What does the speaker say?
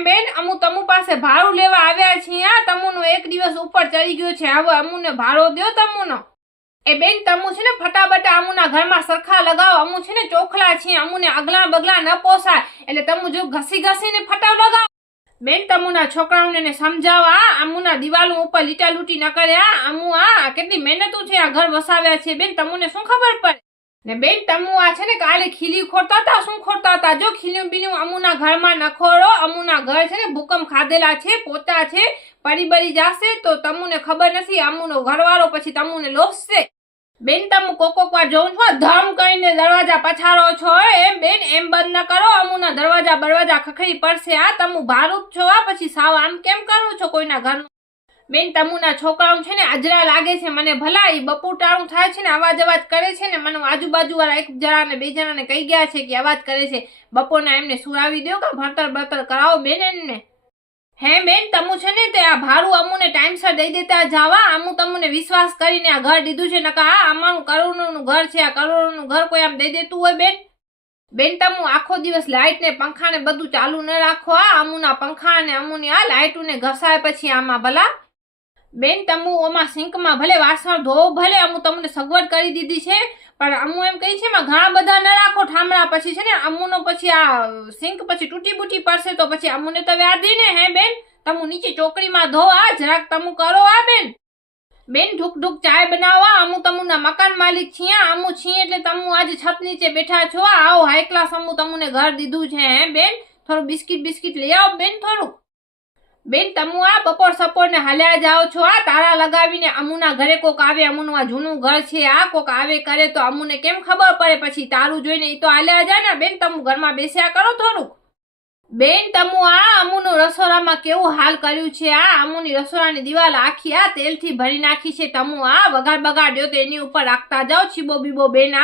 બેન અમુ તમુ પાસે ભાડું લેવા આવ્યા છીએ તમુનો એક દિવસ ઉપર ચડી ગયો છે હવે અમુને ભાડો દ્યો તમુનો એ બેન તમુ છે ને ફટાબટા અમુના ઘરમાં સરખા લગાવો અમુ છે ને ચોખલા છીએ અમુને અગલા બગલા ન પોસાય એટલે તમુ જો ઘસી ઘસીને ફટાવ લગાવો બેન તમુના છોકરાઓને સમજાવવા અમુના દિવાલો ઉપર લીટા લૂટી ન કર્યા અમુ કેટલી મહેનતું છે આ ઘર વસાવ્યા છે બેન તમુને શું ખબર પડે ને બેન તમુ છે ને કાલે ખીલી ખોરતા હતા શું ખોરતા હતા જો ખીલ્યું બીનું અમુના ઘરમાં ન ખોરો અમુના ઘર છે ને ભૂકંપ ખાધેલા છે પોતા છે પડી બળી જશે તો તમુને ખબર નથી અમુનો ઘરવાળો પછી તમુને લોસશે બેન તમુ કોક વાર જોઉં છો ધમ કરીને દરવાજા પછારો છો એમ બેન એમ બંધ ન કરો અમુના દરવાજા ખખડી પડશે તમુ ભારું છો પછી સાવ આમ કેમ કરો છો કોઈના ઘરનું બેન તમુના છોકરાઓ છે ને અજરા લાગે છે મને ભલા ઈ બપોટાણું થાય છે ને અવાજ કરે છે ને મને આજુબાજુ વાળા એક જણા ને બે જણાને કહી ગયા છે કે અવાજ કરે છે બપોરના એમને સુરાવી દો કે ભણતર કરાવો બેન એમને હે બેન તમુ છે ને તે આ ભાડું અમુને ટાઈમસર દઈ દેતા જાવા અમુ તમુને વિશ્વાસ કરીને આ ઘર દીધું છે નકા અમારું કરોડોનું ઘર છે આ કરોડોનું ઘર કોઈ આમ દઈ દેતું હોય બેન તમુ આખો દિવસ લાઈટ ને પંખા ને બધું ચાલુ ન રાખો અમુના પંખા ને અમુની લાઈટું ને ઘસાય પછી આમાં ભલા બેન તમુ ઓમાં સિંકમાં ભલે વાસણ ધોવો ભલે અમુ તમને સગવડ કરી દીધી છે પણ અમુ એમ કહી છે ઘણા બધા ન રાખો ઠામડા પછી છે ને અમુનો પછી આ સિંક પછી તૂટી બૂટી પડશે તો પછી અમુને તો વ્યાધી ને હે બેન તમુ નીચે ચોકડીમાં ધો જરાક તમુ કરો બેન ઢુક ચાય બનાવવા અમુ તમુના મકાન માલિક છીએ અમુ છીએ એટલે તમુ આજે છત નીચે બેઠા છો આવો હાઈ ક્લાસ અમુ તમુને ઘર દીધું છે હે બેન થોડું બિસ્કિટ લઈ આવો બેન થોડું બેન તમુ બપોર સપોર ને હાલ્યા જાઓ છો તારા લગાવીને અમુના ઘરે કોક આવે અમુનું આ જૂનું ઘર છે કોક આવે કરે તો અમુને કેમ ખબર પડે પછી તારું જોઈને ઈ તો હાલ્યા જાય ને બેન તમુ ઘરમાં બેસ્યા કરો થોડુંક બેન તમુ અમુનું રસોડામાં કેવું હાલ કર્યું છે અમુની રસોડાની દિવાલ આખી તેલથી ભરી નાખી છે તમુ વગાડ બગાડ્યો તો એની ઉપર રાખતા જાઓ છીબો બીબો બેન